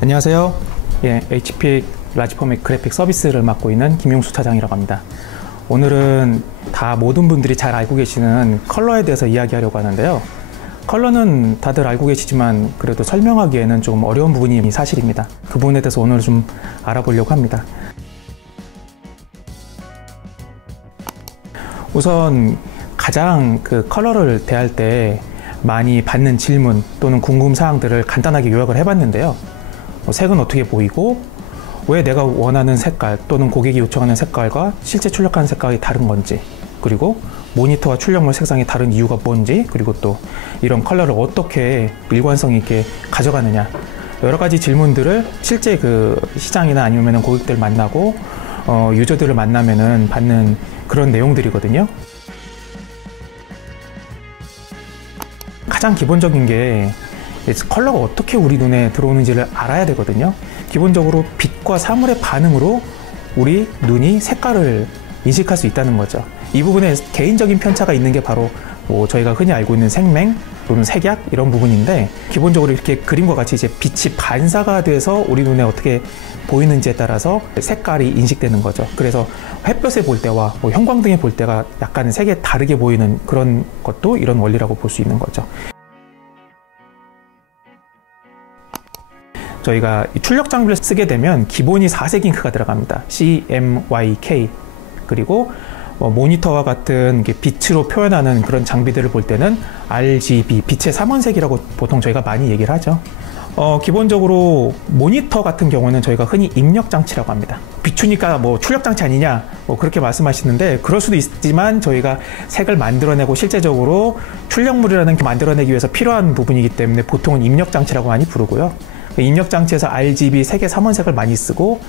안녕하세요. HP 라지 포맷 그래픽 서비스를 맡고 있는 김용수 차장이라고 합니다. 오늘은 모든 분들이 잘 알고 계시는 컬러에 대해서 이야기하려고 하는데요. 컬러는 다들 알고 계시지만 그래도 설명하기에는 조금 어려운 부분이 사실입니다. 그 부분에 대해서 오늘 좀 알아보려고 합니다. 우선 가장 컬러를 대할 때 많이 받는 질문 또는 궁금사항들을 간단하게 요약을 해봤는데요. 색은 어떻게 보이고 왜 내가 원하는 색깔 또는 고객이 요청하는 색깔과 실제 출력하는 색깔이 다른 건지, 그리고 모니터와 출력물 색상이 다른 이유가 뭔지, 그리고 또 이런 컬러를 어떻게 일관성 있게 가져가느냐, 여러 가지 질문들을 실제 시장이나 아니면 고객들 만나고 유저들을 만나면은 받는 그런 내용들이거든요. 가장 기본적인 게 컬러가 어떻게 우리 눈에 들어오는지를 알아야 되거든요. 기본적으로 빛과 사물의 반응으로 우리 눈이 색깔을 인식할 수 있다는 거죠. 이 부분에 개인적인 편차가 있는 게 바로 저희가 흔히 알고 있는 색맹 또는 색약 이런 부분인데, 기본적으로 이렇게 그림과 같이 이제 빛이 반사가 돼서 우리 눈에 어떻게 보이는지에 따라서 색깔이 인식되는 거죠. 그래서 햇볕에 볼 때와 형광등에 볼 때가 약간 색이 다르게 보이는 그런 것도 이런 원리라고 볼 수 있는 거죠. 저희가 출력 장비를 쓰게 되면 기본이 4색 잉크가 들어갑니다. CMYK. 그리고 모니터와 같은 빛으로 표현하는 그런 장비들을 볼 때는 RGB, 빛의 삼원색이라고 보통 저희가 많이 얘기를 하죠. 기본적으로 모니터 같은 경우는 저희가 흔히 입력 장치라고 합니다. 비추니까 출력 장치 아니냐 그렇게 말씀하시는데, 그럴 수도 있지만 저희가 색을 만들어내고 실제적으로 출력물이라는 게 만들어내기 위해서 필요한 부분이기 때문에 보통은 입력 장치라고 많이 부르고요. 입력 장치에서 RGB 색의 삼원색을 많이 쓰고,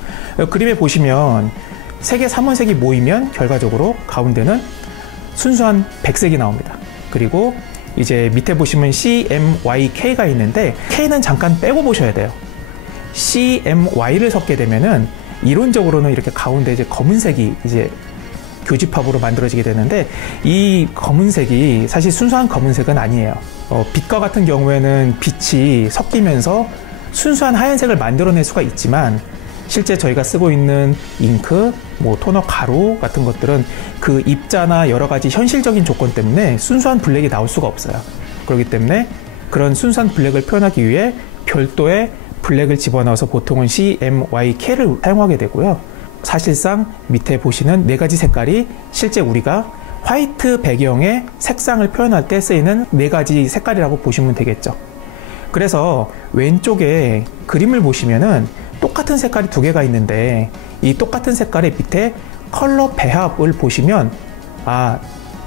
그림에 보시면 색의 삼원색이 모이면 결과적으로 가운데는 순수한 백색이 나옵니다. 그리고 이제 밑에 보시면 CMYK가 있는데, K는 잠깐 빼고 보셔야 돼요. CMY를 섞게 되면은 이론적으로는 이렇게 가운데 이제 검은색이 이제 교집합으로 만들어지게 되는데, 이 검은색이 사실 순수한 검은색은 아니에요. 빛과 같은 경우에는 빛이 섞이면서 순수한 하얀색을 만들어낼 수가 있지만, 실제 저희가 쓰고 있는 잉크, 토너 가루 같은 것들은 그 입자나 여러 가지 현실적인 조건 때문에 순수한 블랙이 나올 수가 없어요. 그렇기 때문에 그런 순수한 블랙을 표현하기 위해 별도의 블랙을 집어넣어서 보통은 CMYK를 사용하게 되고요. 사실상 밑에 보시는 4가지 색깔이 실제 우리가 화이트 배경의 색상을 표현할 때 쓰이는 4가지 색깔이라고 보시면 되겠죠. 그래서 왼쪽에 그림을 보시면은 똑같은 색깔이 2개가 있는데, 이 똑같은 색깔의 밑에 컬러 배합을 보시면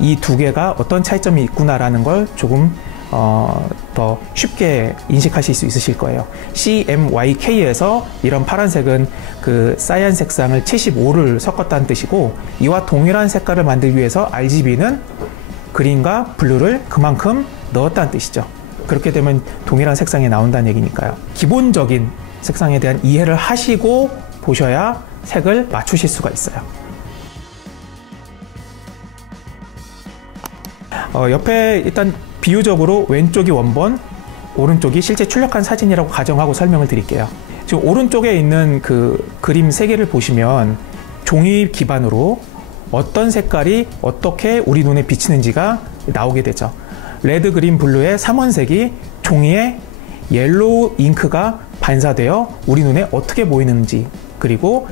이 2개가 어떤 차이점이 있구나라는 걸 조금 더 쉽게 인식하실 수 있으실 거예요. CMYK에서 이런 파란색은 사이안 색상을 75를 섞었다는 뜻이고, 이와 동일한 색깔을 만들기 위해서 RGB는 그린과 블루를 그만큼 넣었다는 뜻이죠. 그렇게 되면 동일한 색상이 나온다는 얘기니까요. 기본적인 색상에 대한 이해를 하시고 보셔야 색을 맞추실 수가 있어요. 옆에 일단 비유적으로 왼쪽이 원본, 오른쪽이 실제 출력한 사진이라고 가정하고 설명을 드릴게요. 지금 오른쪽에 있는 그림 3개를 보시면 종이 기반으로 어떤 색깔이 어떻게 우리 눈에 비치는지가 나오게 되죠. 레드, 그린, 블루의 삼원색이 종이에 옐로우 잉크가 반사되어 우리 눈에 어떻게 보이는지, 그리고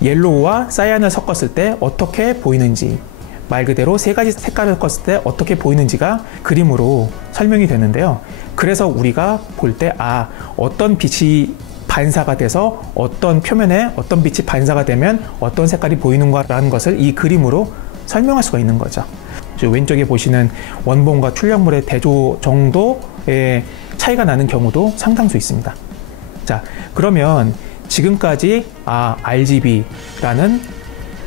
옐로우와 사이안을 섞었을 때 어떻게 보이는지, 말 그대로 3가지 색깔을 섞었을 때 어떻게 보이는지가 그림으로 설명이 되는데요. 그래서 우리가 볼 때 어떤 빛이 반사가 돼서 어떤 표면에 어떤 빛이 반사가 되면 어떤 색깔이 보이는가라는 것을 이 그림으로 설명할 수가 있는 거죠. 왼쪽에 보시는 원본과 출력물의 대조 정도의 차이가 나는 경우도 상당수 있습니다. 자, 그러면 지금까지 RGB라는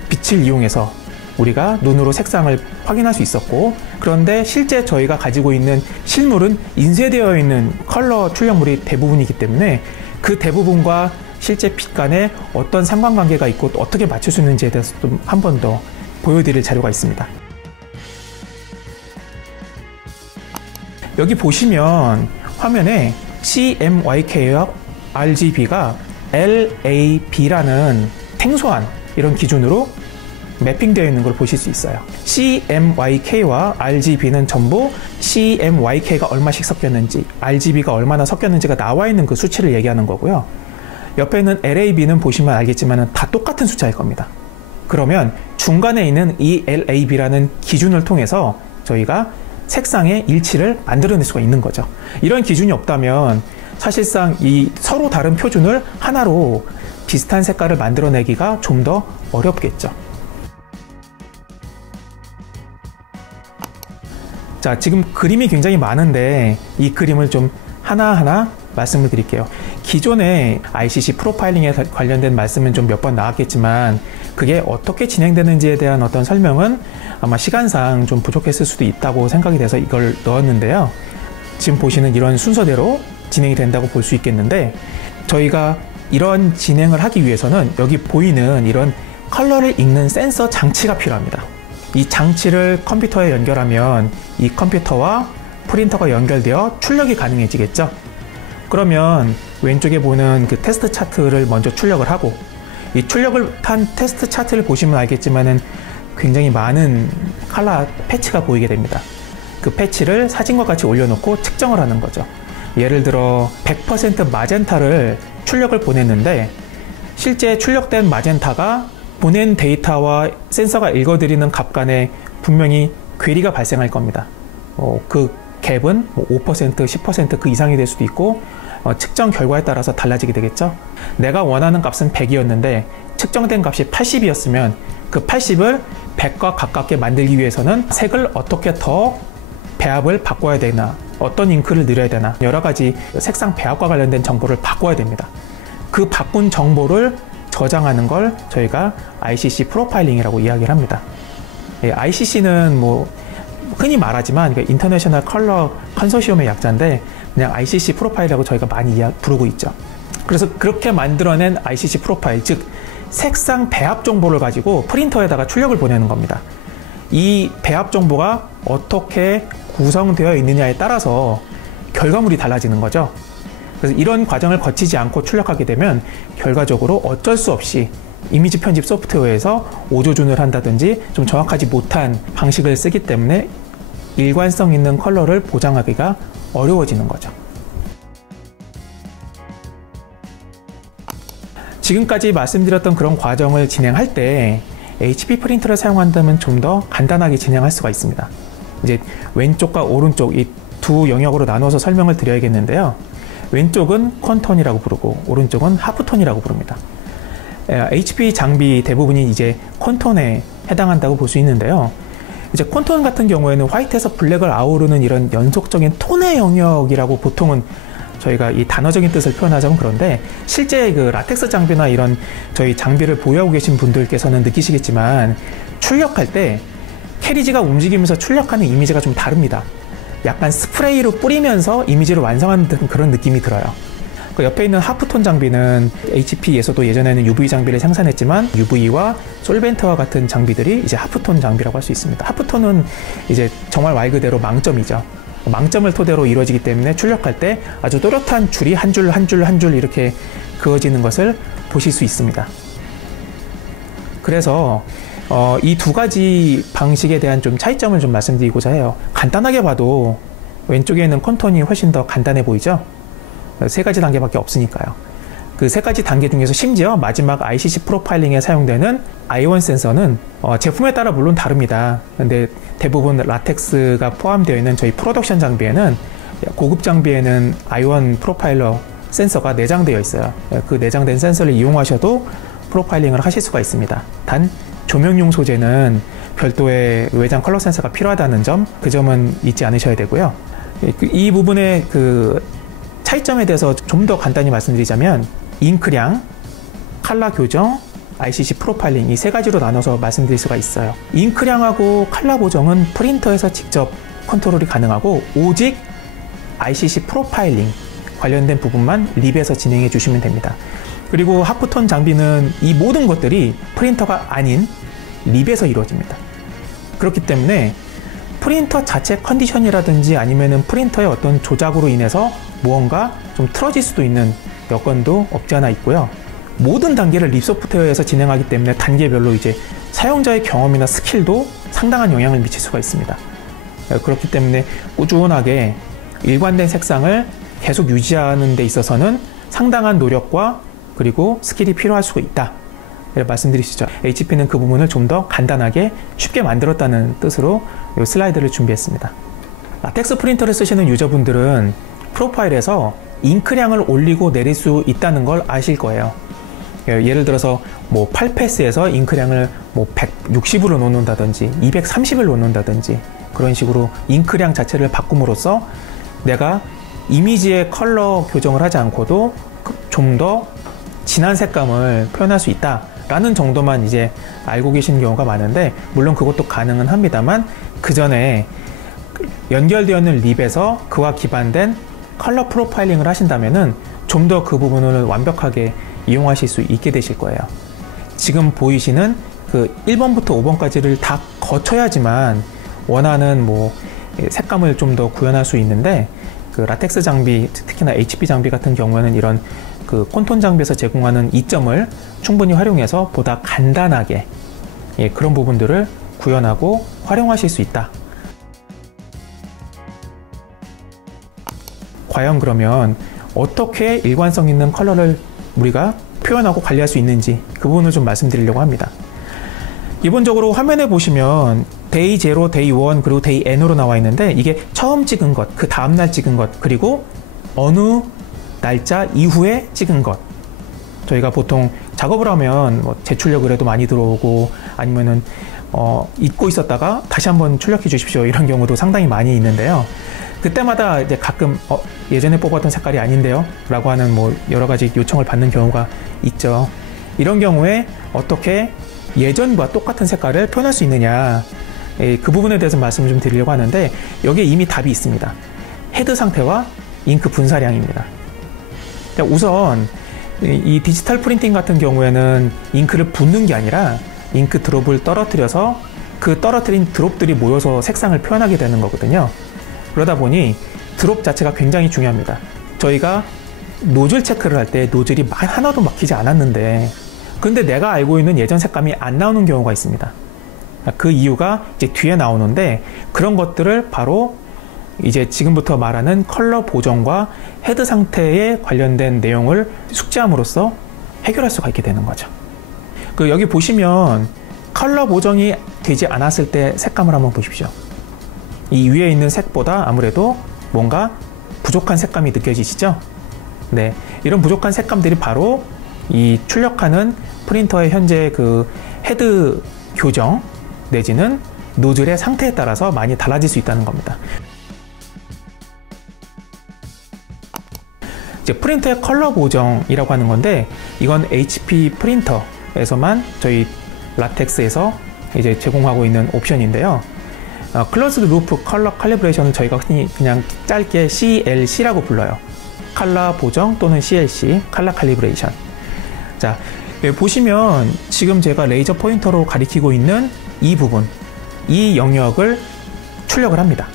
빛을 이용해서 우리가 눈으로 색상을 확인할 수 있었고, 그런데 실제 저희가 가지고 있는 실물은 인쇄되어 있는 컬러 출력물이 대부분이기 때문에 그 대부분과 실제 빛 간에 어떤 상관관계가 있고 또 어떻게 맞출 수 있는지에 대해서 좀 한 번 더 보여드릴 자료가 있습니다. 여기 보시면 화면에 CMYK와 RGB가 LAB라는 생소한 이런 기준으로 매핑되어 있는 걸 보실 수 있어요. CMYK와 RGB는 전부 CMYK가 얼마씩 섞였는지, RGB가 얼마나 섞였는지가 나와 있는 그 수치를 얘기하는 거고요. 옆에 있는 LAB는 보시면 알겠지만 다 똑같은 숫자일 겁니다. 그러면 중간에 있는 이 LAB라는 기준을 통해서 저희가 색상의 일치를 만들어낼 수가 있는 거죠. 이런 기준이 없다면 사실상 이 서로 다른 표준을 하나로 비슷한 색깔을 만들어내기가 좀 더 어렵겠죠. 자, 지금 그림이 굉장히 많은데 이 그림을 좀 하나하나 말씀을 드릴게요. 기존에 ICC 프로파일링에 관련된 말씀은 좀 몇 번 나왔겠지만 그게 어떻게 진행되는지에 대한 어떤 설명은 아마 시간상 좀 부족했을 수도 있다고 생각이 돼서 이걸 넣었는데요. 지금 보시는 이런 순서대로 진행이 된다고 볼 수 있겠는데, 저희가 이런 진행을 하기 위해서는 여기 보이는 이런 컬러를 읽는 센서 장치가 필요합니다. 이 장치를 컴퓨터에 연결하면 이 컴퓨터와 프린터가 연결되어 출력이 가능해지겠죠. 그러면 왼쪽에 보는 그 테스트 차트를 먼저 출력을 하고, 이 출력을 한 테스트 차트를 보시면 알겠지만은 굉장히 많은 컬러 패치가 보이게 됩니다. 그 패치를 사진과 같이 올려놓고 측정을 하는 거죠. 예를 들어 100% 마젠타를 출력을 보냈는데 실제 출력된 마젠타가 보낸 데이터와 센서가 읽어드리는 값 간에 분명히 괴리가 발생할 겁니다. 그 갭은 5%, 10% 그 이상이 될 수도 있고 측정 결과에 따라서 달라지게 되겠죠. 내가 원하는 값은 100이었는데 측정된 값이 80이었으면 그 80을 100과 가깝게 만들기 위해서는 색을 어떻게 더 배합을 바꿔야 되나, 어떤 잉크를 넣어야 되나, 여러 가지 색상 배합과 관련된 정보를 바꿔야 됩니다. 그 바꾼 정보를 저장하는 걸 저희가 ICC 프로파일링이라고 이야기를 합니다. ICC는 뭐 흔히 말하지만 인터내셔널 컬러 컨소시엄의 약자인데 그냥 ICC 프로파일이라고 저희가 많이 부르고 있죠. 그래서 그렇게 만들어낸 ICC 프로파일, 즉 색상 배합 정보를 가지고 프린터에다가 출력을 보내는 겁니다. 이 배합 정보가 어떻게 구성되어 있느냐에 따라서 결과물이 달라지는 거죠. 그래서 이런 과정을 거치지 않고 출력하게 되면 결과적으로 어쩔 수 없이 이미지 편집 소프트웨어에서 오조준을 한다든지 좀 정확하지 못한 방식을 쓰기 때문에 일관성 있는 컬러를 보장하기가 어려워지는 거죠. 지금까지 말씀드렸던 그런 과정을 진행할 때 HP 프린터를 사용한다면 좀 더 간단하게 진행할 수가 있습니다. 이제 왼쪽과 오른쪽 이 두 영역으로 나눠서 설명을 드려야겠는데요. 왼쪽은 콘톤이라고 부르고 오른쪽은 하프톤이라고 부릅니다. HP 장비 대부분이 이제 콘톤에 해당한다고 볼 수 있는데요. 이제 콘톤 같은 경우에는 화이트에서 블랙을 아우르는 이런 연속적인 톤의 영역이라고 보통은 저희가 이 단어적인 뜻을 표현하자면 그런데, 실제 그 라텍스 장비나 이런 저희 장비를 보유하고 계신 분들께서는 느끼시겠지만 출력할 때 캐리지가 움직이면서 출력하는 이미지가 좀 다릅니다. 약간 스프레이로 뿌리면서 이미지를 완성하는 그런 느낌이 들어요. 그 옆에 있는 하프톤 장비는 HP에서도 예전에는 UV 장비를 생산했지만 UV와 솔벤트와 같은 장비들이 이제 하프톤 장비라고 할 수 있습니다. 하프톤은 이제 정말 말 그대로 망점이죠. 망점을 토대로 이루어지기 때문에 출력할 때 아주 또렷한 줄이 한 줄 한 줄 한 줄 이렇게 그어지는 것을 보실 수 있습니다. 그래서 이 두 가지 방식에 대한 좀 차이점을 좀 말씀드리고자 해요. 간단하게 봐도 왼쪽에 있는 콘톤이 훨씬 더 간단해 보이죠? 세 가지 단계밖에 없으니까요. 그 세 가지 단계 중에서 심지어 마지막 ICC 프로파일링에 사용되는 I1 센서는 제품에 따라 물론 다릅니다. 근데 대부분 라텍스가 포함되어 있는 저희 프로덕션 장비에는, 고급 장비에는 I1 프로파일러 센서가 내장되어 있어요. 그 내장된 센서를 이용하셔도 프로파일링을 하실 수가 있습니다. 단 조명용 소재는 별도의 외장 컬러 센서가 필요하다는 점, 그 점은 잊지 않으셔야 되고요. 이 부분의 그 차이점에 대해서 좀 더 간단히 말씀드리자면, 잉크량, 컬러 교정, ICC 프로파일링 이 세 가지로 나눠서 말씀드릴 수가 있어요. 잉크량하고 컬러 보정은 프린터에서 직접 컨트롤이 가능하고, 오직 ICC 프로파일링 관련된 부분만 립에서 진행해 주시면 됩니다. 그리고 하프톤 장비는 이 모든 것들이 프린터가 아닌 립에서 이루어집니다. 그렇기 때문에 프린터 자체 컨디션이라든지 아니면은 프린터의 어떤 조작으로 인해서 무언가 좀 틀어질 수도 있는 여건도 없지 않아 있고요. 모든 단계를 립 소프트웨어에서 진행하기 때문에 단계별로 이제 사용자의 경험이나 스킬도 상당한 영향을 미칠 수가 있습니다. 그렇기 때문에 꾸준하게 일관된 색상을 계속 유지하는 데 있어서는 상당한 노력과 그리고 스킬이 필요할 수가 있다. 말씀드릴 수 있죠. HP는 그 부분을 좀 더 간단하게 쉽게 만들었다는 뜻으로 이 슬라이드를 준비했습니다. 라텍스 프린터를 쓰시는 유저분들은 프로파일에서 잉크량을 올리고 내릴 수 있다는 걸 아실 거예요. 예를 들어서 뭐 8패스에서 잉크량을 뭐 160으로 놓는다든지 230을 놓는다든지 그런 식으로 잉크량 자체를 바꿈으로써 내가 이미지의 컬러 교정을 하지 않고도 좀 더 진한 색감을 표현할 수 있다 라는 정도만 이제 알고 계시는 경우가 많은데, 물론 그것도 가능은 합니다만 그 전에 연결되어 있는 립에서 그와 기반된 컬러 프로파일링을 하신다면은 좀 더 그 부분을 완벽하게 이용하실 수 있게 되실 거예요. 지금 보이시는 그 1번부터 5번까지를 다 거쳐야지만 원하는 뭐 색감을 좀 더 구현할 수 있는데, 그 라텍스 장비, 특히나 HP 장비 같은 경우에는 이런 그 콘톤 장비에서 제공하는 이점을 충분히 활용해서 보다 간단하게 그런 부분들을 구현하고 활용하실 수 있다. 과연 그러면 어떻게 일관성 있는 컬러를 우리가 표현하고 관리할 수 있는지 그 부분을 좀 말씀드리려고 합니다. 기본적으로 화면에 보시면 데이 0, 데이 1, 그리고 데이 N으로 나와 있는데, 이게 처음 찍은 것, 그 다음날 찍은 것, 그리고 어느 날짜 이후에 찍은 것. 저희가 보통 작업을 하면 뭐 재출력을 해도 많이 들어오고, 아니면은 잊고 있었다가 다시 한번 출력해 주십시오 이런 경우도 상당히 많이 있는데요. 그때마다 이제 가끔 예전에 뽑았던 색깔이 아닌데요 라고 하는 뭐 여러 가지 요청을 받는 경우가 있죠. 이런 경우에 어떻게 예전과 똑같은 색깔을 표현할 수 있느냐, 그 부분에 대해서 말씀을 좀 드리려고 하는데, 여기에 이미 답이 있습니다. 헤드 상태와 잉크 분사량입니다. 우선 이 디지털 프린팅 같은 경우에는 잉크를 붓는 게 아니라 잉크 드롭을 떨어뜨려서 그 떨어뜨린 드롭들이 모여서 색상을 표현하게 되는 거거든요. 그러다 보니 드롭 자체가 굉장히 중요합니다. 저희가 노즐 체크를 할 때 노즐이 하나도 막히지 않았는데, 근데 내가 알고 있는 예전 색감이 안 나오는 경우가 있습니다. 그 이유가 이제 뒤에 나오는데, 그런 것들을 바로 이제 지금부터 말하는 컬러 보정과 헤드 상태에 관련된 내용을 숙지함으로써 해결할 수가 있게 되는 거죠. 그 여기 보시면 컬러 보정이 되지 않았을 때 색감을 한번 보십시오. 이 위에 있는 색보다 아무래도 뭔가 부족한 색감이 느껴지시죠? 네, 이런 부족한 색감들이 바로 이 출력하는 프린터의 현재 그 헤드 교정 내지는 노즐의 상태에 따라서 많이 달라질 수 있다는 겁니다. 이제 프린터의 컬러 보정이라고 하는 건데, 이건 HP 프린터에서만 저희 라텍스에서 이제 제공하고 있는 옵션인데요. 클로즈드 루프 컬러 칼리브레이션을 저희가 흔히 그냥 짧게 CLC라고 불러요. 컬러 보정 또는 CLC, 컬러 칼리브레이션. 자, 보시면 지금 제가 레이저 포인터로 가리키고 있는 이 부분, 이 영역을 출력을 합니다.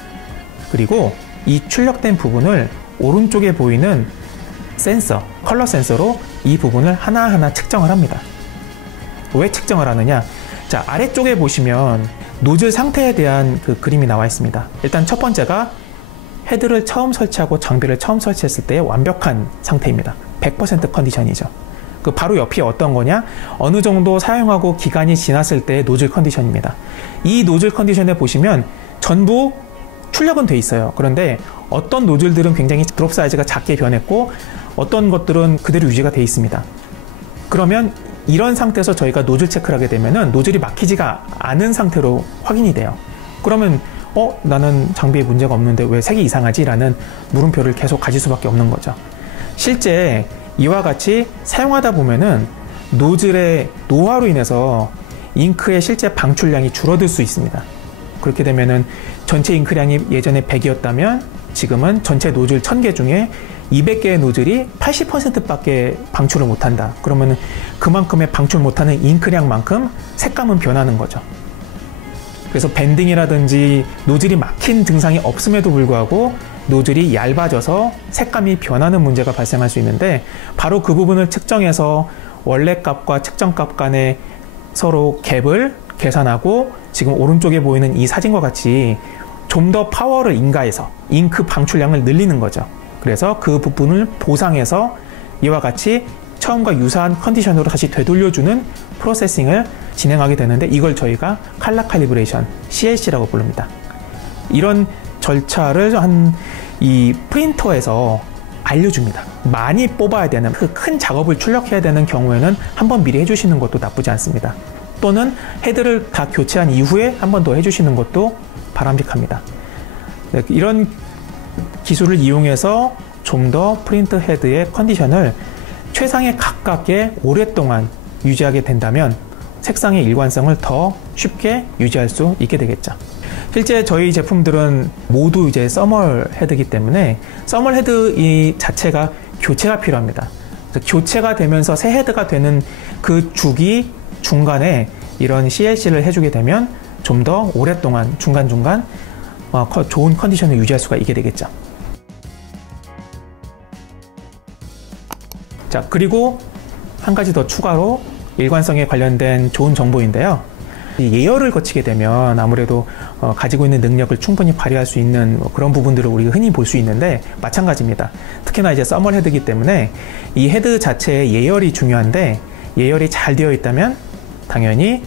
그리고 이 출력된 부분을 오른쪽에 보이는 센서, 컬러 센서로 이 부분을 하나하나 측정을 합니다. 왜 측정을 하느냐? 자, 아래쪽에 보시면 노즐 상태에 대한 그 그림이 나와 있습니다. 일단 첫 번째가 헤드를 처음 설치하고 장비를 처음 설치했을 때의 완벽한 상태입니다. 100% 컨디션이죠. 그 바로 옆이 어떤 거냐? 어느 정도 사용하고 기간이 지났을 때의 노즐 컨디션입니다. 이 노즐 컨디션에 보시면 전부 출력은 돼 있어요. 그런데 어떤 노즐들은 굉장히 드롭 사이즈가 작게 변했고, 어떤 것들은 그대로 유지가 돼 있습니다. 그러면 이런 상태에서 저희가 노즐 체크를 하게 되면은 노즐이 막히지가 않은 상태로 확인이 돼요. 그러면 나는 장비에 문제가 없는데 왜 색이 이상하지? 라는 물음표를 계속 가질 수밖에 없는 거죠. 실제 이와 같이 사용하다 보면은 노즐의 노화로 인해서 잉크의 실제 방출량이 줄어들 수 있습니다. 그렇게 되면은 전체 잉크량이 예전에 100이었다면 지금은 전체 노즐 1000개 중에 200개의 노즐이 80%밖에 방출을 못한다. 그러면 그만큼의 방출 못하는 잉크량만큼 색감은 변하는 거죠. 그래서 밴딩이라든지 노즐이 막힌 증상이 없음에도 불구하고 노즐이 얇아져서 색감이 변하는 문제가 발생할 수 있는데, 바로 그 부분을 측정해서 원래 값과 측정 값 간의 서로 갭을 계산하고 지금 오른쪽에 보이는 이 사진과 같이 좀 더 파워를 인가해서 잉크 방출량을 늘리는 거죠. 그래서 그 부분을 보상해서 이와 같이 처음과 유사한 컨디션으로 다시 되돌려주는 프로세싱을 진행하게 되는데, 이걸 저희가 컬러 칼리브레이션, CLC라고 부릅니다. 이런 절차를 이 프린터에서 알려줍니다. 많이 뽑아야 되는, 그 큰 작업을 출력해야 되는 경우에는 한번 미리 해주시는 것도 나쁘지 않습니다. 또는 헤드를 다 교체한 이후에 한 번 더 해주시는 것도 바람직합니다. 네, 이런 기술을 이용해서 좀 더 프린트 헤드의 컨디션을 최상에 가깝게 오랫동안 유지하게 된다면 색상의 일관성을 더 쉽게 유지할 수 있게 되겠죠. 실제 저희 제품들은 모두 이제 써멀 헤드이기 때문에 써멀 헤드 이 자체가 교체가 필요합니다. 교체가 되면서 새 헤드가 되는 그 주기 중간에 이런 CLC를 해주게 되면 좀 더 오랫동안 중간중간 좋은 컨디션을 유지할 수가 있게 되겠죠. 자, 그리고 한 가지 더 추가로 일관성에 관련된 좋은 정보인데요. 예열을 거치게 되면 아무래도 가지고 있는 능력을 충분히 발휘할 수 있는 그런 부분들을 우리가 흔히 볼 수 있는데, 마찬가지입니다. 특히나 이제 써멀 헤드이기 때문에 이 헤드 자체의 예열이 중요한데, 예열이 잘 되어 있다면 당연히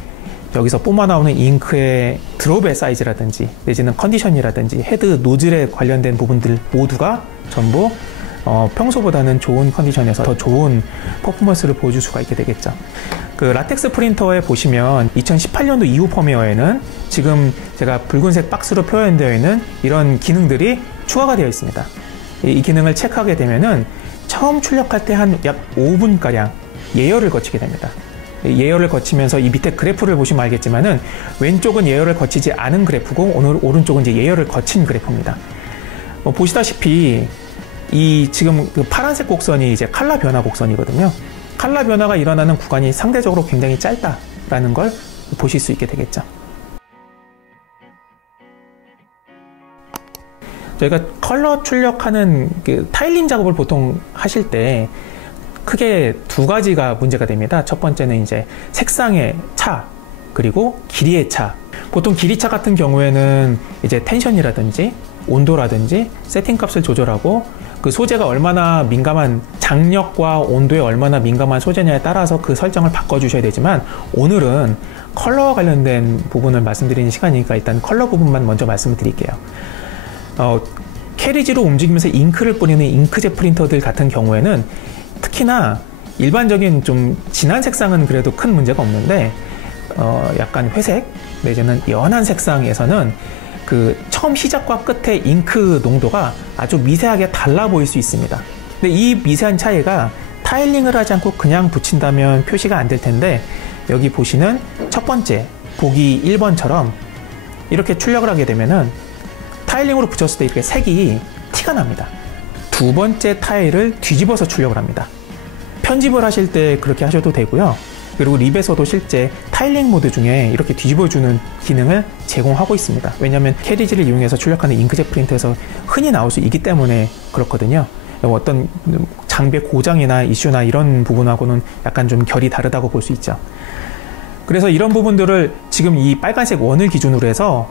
여기서 뿜어나오는 잉크의 드롭의 사이즈라든지 내지는 컨디션이라든지 헤드 노즐에 관련된 부분들 모두가 전부 평소보다는 좋은 컨디션에서 더 좋은 퍼포먼스를 보여줄 수가 있게 되겠죠. 그 라텍스 프린터에 보시면 2018년도 이후 펌웨어에는 지금 제가 붉은색 박스로 표현되어 있는 이런 기능들이 추가가 되어 있습니다. 이 기능을 체크하게 되면은 처음 출력할 때 한 약 5분가량 예열을 거치게 됩니다. 예열을 거치면서 이 밑에 그래프를 보시면 알겠지만은 왼쪽은 예열을 거치지 않은 그래프고 오른쪽은 이제 예열을 거친 그래프입니다. 보시다시피 이 지금 그 파란색 곡선이 이제 컬러 변화 곡선이거든요. 컬러 변화가 일어나는 구간이 상대적으로 굉장히 짧다라는 걸 보실 수 있게 되겠죠. 저희가 컬러 출력하는 그 타일링 작업을 보통 하실 때 크게 두 가지가 문제가 됩니다. 첫 번째는 이제 색상의 차, 그리고 길이의 차. 보통 길이 차 같은 경우에는 이제 텐션이라든지 온도라든지 세팅 값을 조절하고 그 소재가 얼마나 민감한, 장력과 온도에 얼마나 민감한 소재냐에 따라서 그 설정을 바꿔주셔야 되지만, 오늘은 컬러와 관련된 부분을 말씀드리는 시간이니까 일단 컬러 부분만 먼저 말씀을 드릴게요. 캐리지로 움직이면서 잉크를 뿌리는 잉크젯 프린터들 같은 경우에는 특히나 일반적인 좀 진한 색상은 그래도 큰 문제가 없는데, 약간 회색 내지는 연한 색상에서는 그 처음 시작과 끝의 잉크 농도가 아주 미세하게 달라 보일 수 있습니다. 근데 이 미세한 차이가 타일링을 하지 않고 그냥 붙인다면 표시가 안 될 텐데, 여기 보시는 첫 번째 보기 1번처럼 이렇게 출력을 하게 되면은 타일링으로 붙였을 때 이렇게 색이 티가 납니다. 두 번째 타일을 뒤집어서 출력을 합니다. 편집을 하실 때 그렇게 하셔도 되고요. 그리고 립에서도 실제 타일링 모드 중에 이렇게 뒤집어주는 기능을 제공하고 있습니다. 왜냐하면 캐리지를 이용해서 출력하는 잉크젯 프린터에서 흔히 나올 수 있기 때문에 그렇거든요. 어떤 장비의 고장이나 이슈나 이런 부분하고는 약간 좀 결이 다르다고 볼 수 있죠. 그래서 이런 부분들을 지금 이 빨간색 원을 기준으로 해서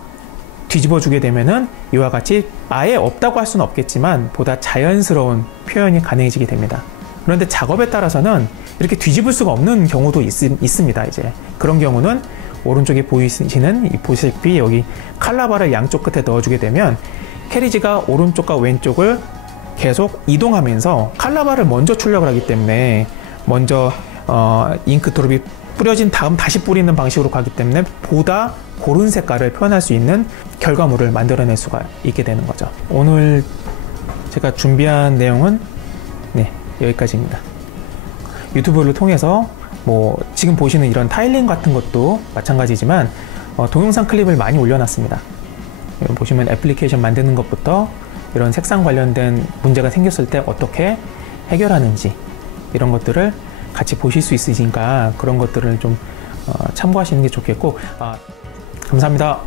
뒤집어주게 되면은 이와 같이 아예 없다고 할 수는 없겠지만 보다 자연스러운 표현이 가능해지게 됩니다. 그런데 작업에 따라서는 이렇게 뒤집을 수가 없는 경우도 있습니다. 이제 그런 경우는 오른쪽에 보시는 보시다시피 여기 칼라바를 양쪽 끝에 넣어주게 되면 캐리지가 오른쪽과 왼쪽을 계속 이동하면서 칼라바를 먼저 출력을 하기 때문에 먼저 잉크 드롭이 뿌려진 다음 다시 뿌리는 방식으로 가기 때문에 보다 고른 색깔을 표현할 수 있는 결과물을 만들어낼 수가 있게 되는 거죠. 오늘 제가 준비한 내용은 여기까지입니다. 유튜브를 통해서 지금 보시는 이런 타일링 같은 것도 마찬가지지만 동영상 클립을 많이 올려놨습니다. 보시면 애플리케이션 만드는 것부터 이런 색상 관련된 문제가 생겼을 때 어떻게 해결하는지 이런 것들을 같이 보실 수 있으니까 그런 것들을 좀 참고하시는 게 좋겠고, 감사합니다.